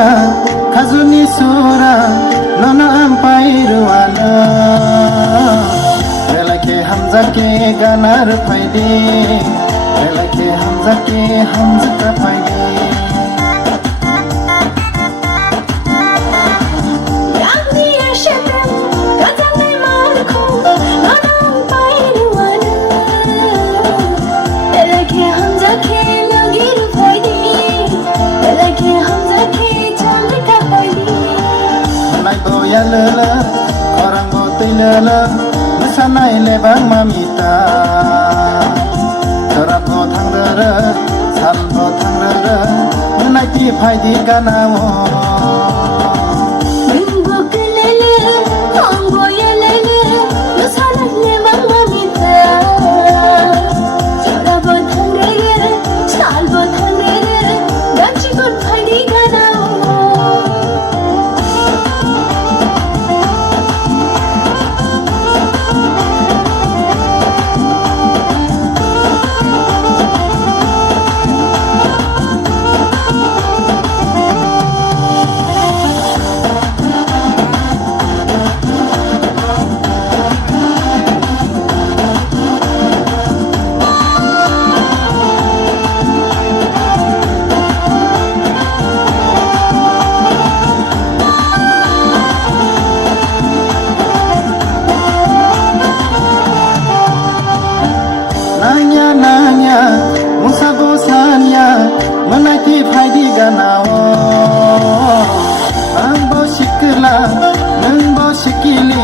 nanya kazuni sura nona ampairuana relake hamza ke ganar phaidi relake hamza ke hamza ka phaidi Yalala, orang botai lala, mesanai lebang mamita. Terap botang dera, sal botang dera, menaiki phaidi kanawo. Minggu kelele, anggo yalala, mesanai lebang mamita. Terap botang dera, sal botang dera, gachi got phaidi kanawo. Nanya musa bosanya menaiki phaidi ganawo ambo shikla nangbo shikili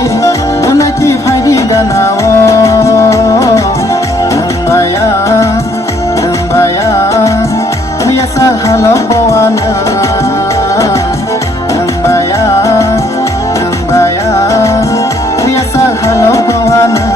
menaiki phaidi ganawo nambaya biasa halo bawana nambaya biasa halo bawana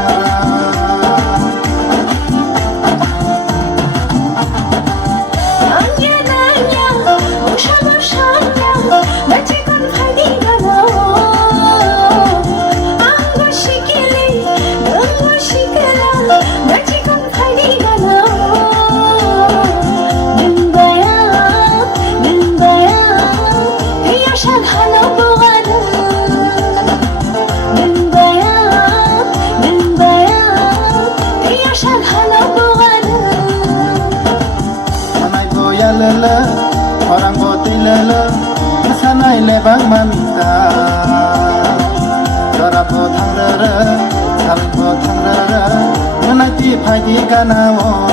Lala, orang botai lala, mesanai lebang mamita. Terap botang dera, sal botang dera, menaiki phaidi kanawo.